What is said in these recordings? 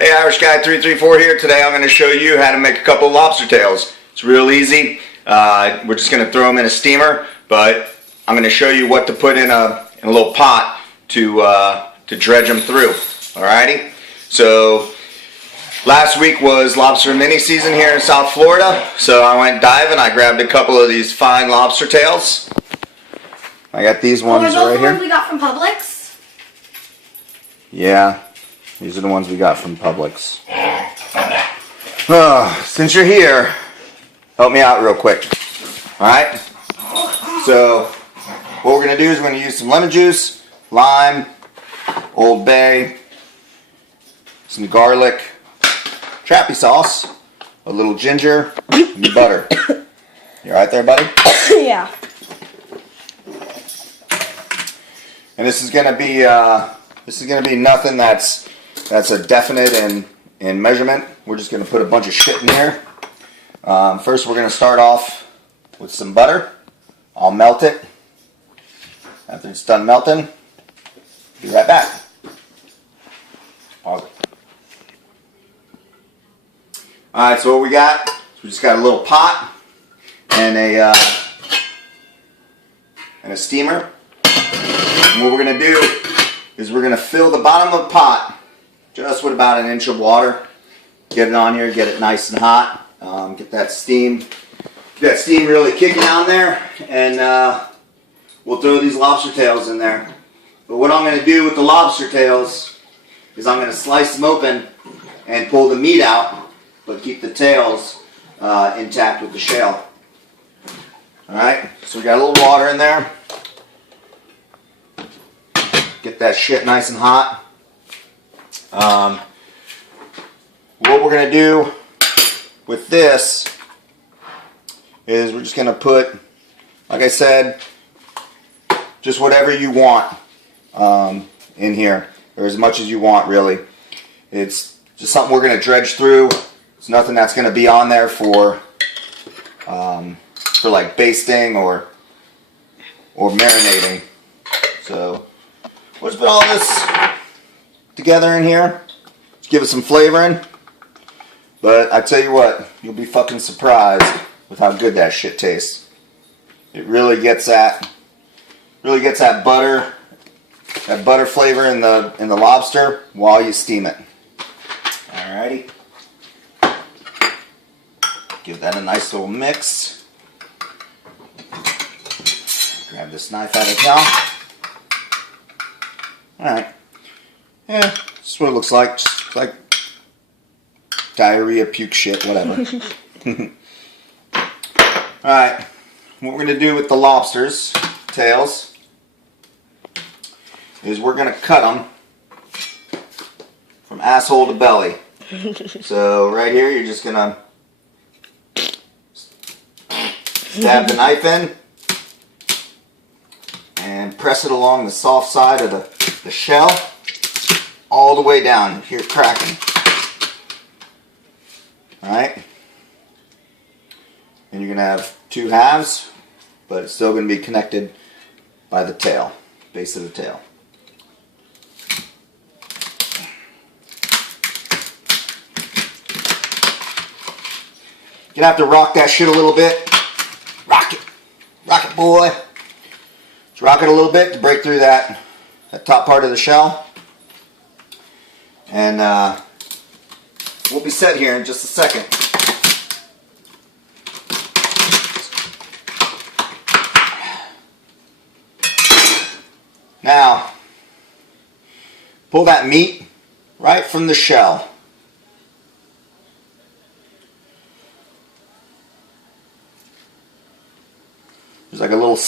Hey, Irish Guy 334 here. Today I'm going to show you how to make a couple lobster tails. It's real easy. We're just going to throw them in a steamer, but I'm going to show you what to put in a little pot to dredge them through. Alrighty? So last week was lobster mini season here in South Florida, so I went diving. I grabbed a couple of these fine lobster tails. I got these ones right here. Ones we got from Publix? Yeah. These are the ones we got from Publix. Since you're here, help me out real quick. Alright? So, what we're going to do is we're going to use some lemon juice, lime, Old Bay, some garlic, trappy sauce, a little ginger, and butter. You alright there, buddy? Yeah. And this is going to be nothing that's a definite in measurement. We're just going to put a bunch of shit in here. First we're going to start off with some butter. I'll melt it. After it's done melting, be right back. Pause it. Alright, so what we got, we just got a little pot and a steamer. And what we're going to do is we're going to fill the bottom of the pot just with about 1 inch of water. Get it on here, get it nice and hot. Get that steam really kicking down there, and we'll throw these lobster tails in there. But what I'm going to do with the lobster tails is I'm going to slice them open and pull the meat out, but keep the tails intact with the shell. Alright, so we got a little water in there. Get that shit nice and hot. What we're going to do with this is we're just going to put, like I said, just whatever you want in here, or as much as you want, really. It's just something we're going to dredge through. It's nothing that's going to be on there for like basting or marinating. So we'll just put all this together in here. Just give it some flavoring. But I tell you what, you'll be fucking surprised with how good that shit tastes. It really gets that butter flavor in the lobster while you steam it. Alrighty. Give that a nice little mix. Grab this knife out of the Alright. Yeah, this is what it looks like. Just like diarrhea, puke shit, whatever. Alright, what we're going to do with the lobsters tails is we're going to cut them from asshole to belly. So right here you're just going to stab the knife in and press it along the soft side of the shell all the way down. Hear it cracking. Alright? And you're going to have two halves, but it's still going to be connected by the tail, base of the tail. You're going to have to rock that shit a little bit. Rock it. Rock it, boy. Just rock it a little bit to break through that top part of the shell. And we'll be set here in just a second. Now, pull that meat right from the shell. There's like a little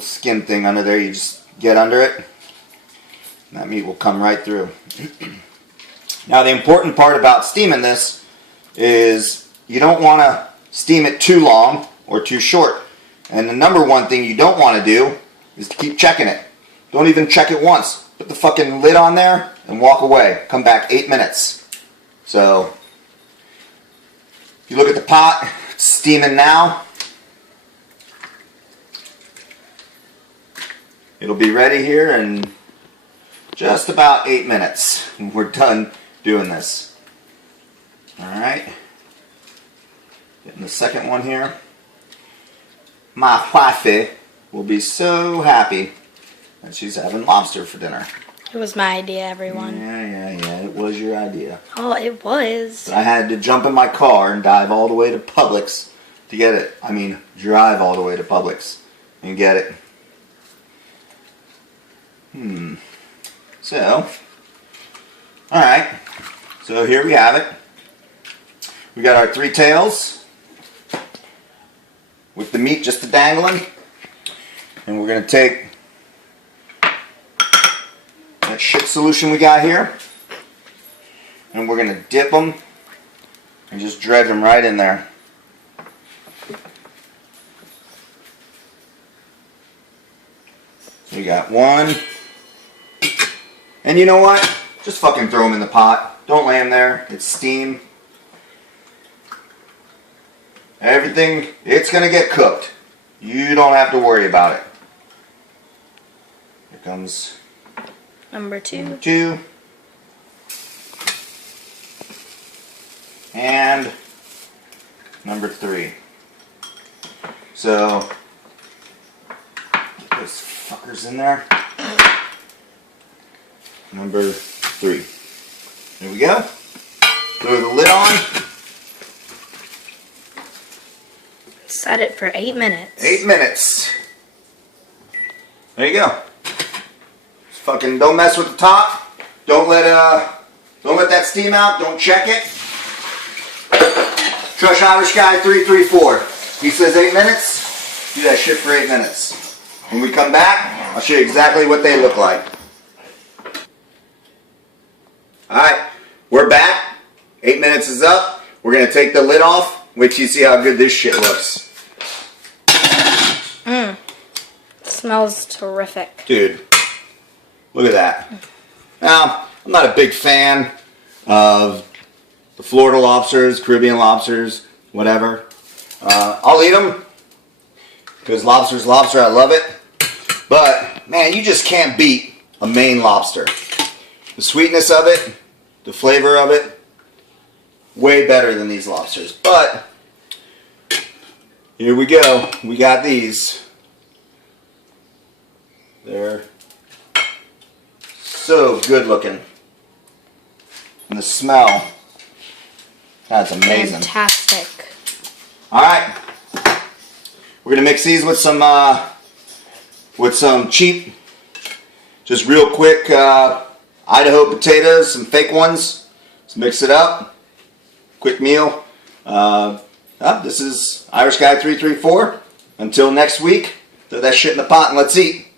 skin thing under there. You just get under it, and that meat will come right through. Now, the important part about steaming this is you don't want to steam it too long or too short. And the number one thing you don't want to do is to keep checking it. Don't even check it once. Put the fucking lid on there and walk away. Come back 8 minutes. So, if you look at the pot, it's steaming now. It'll be ready here in just about 8 minutes. And we're done doing this. Alright. Getting the second one here. My wifey will be so happy that she's having lobster for dinner. It was my idea, everyone. Yeah. It was your idea. Oh, it was. But I had to jump in my car and dive all the way to Publix to get it. I mean, drive all the way to Publix and get it. So, alright. So here we have it. We got our 3 tails with the meat just dangling. And we're going to take that shit solution we got here. And we're going to dip them and just dredge them right in there. So you got 1. And you know what? Just fucking throw them in the pot. Don't lay them there. It's steam. Everything, it's going to get cooked. You don't have to worry about it. Here comes Number 2. number 2. And number 3. So, get those fuckers in there. Number 3. There we go. Throw the lid on. Set it for 8 minutes. 8 minutes. There you go. Just fucking don't mess with the top. Don't let that steam out. Don't check it. Trust Irish Guy 334. He says 8 minutes. Do that shit for 8 minutes. When we come back, I'll show you exactly what they look like. Alright, we're back. 8 minutes is up. We're going to take the lid off. Wait till you see how good this shit looks. Smells terrific. Dude, look at that. Now, I'm not a big fan of the Florida lobsters, Caribbean lobsters, whatever. I'll eat them because lobster's lobster. I love it. But, man, you just can't beat a Maine lobster. The sweetness of it, the flavor of it, way better than these lobsters. But, here we go. We got these. They're so good looking. And the smell, that's amazing. Fantastic. Alright. We're going to mix these with some cheap, just real quick Idaho potatoes, some fake ones. Let's mix it up. Quick meal. This is Irish Guy 334. Until next week, throw that shit in the pot and let's eat.